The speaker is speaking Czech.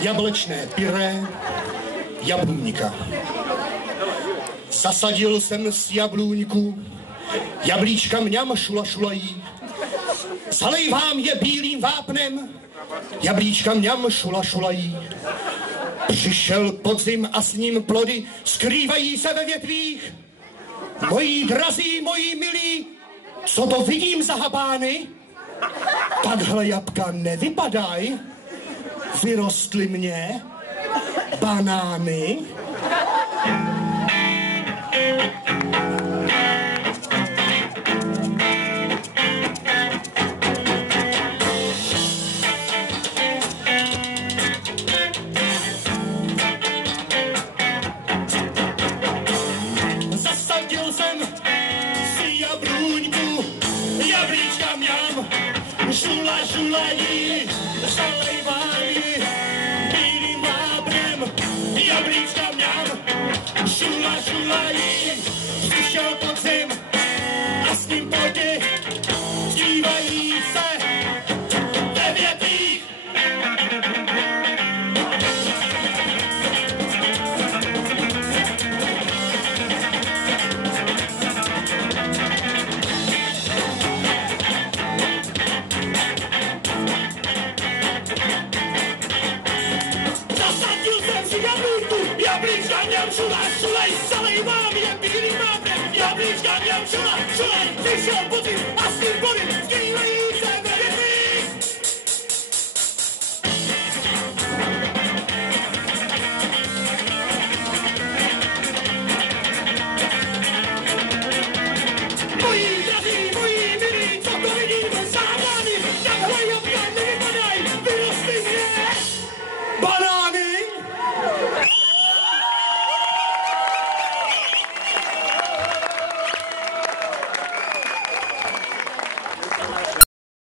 jablečné pyré, jablůňka. Zasadil jsem z jablůňku, jablíčka mňam šula šulají. Zalejvám je bílým vápnem, jablíčka mňam šula šulají. Přišel podzim a s ním plody skrývají se ve větvích. Moji drazí, moji milí, co to vidím za habány? Takhle jabka nevypadaj, vyrostly mě banány. Zasadil jsem si jablůňku, jablíčka mňam, žula žulají, zalejvány bílým vápnem, jablíčka mňam, žula žulají. Přišel podzim a s ním plody dívají se ve větvích. Zasadil jsem si jablíčku, jablíčka mňam, žula žulej, zalejvám je bílým vápnem, jablíčka mňam, žula žulej. Přišel podzim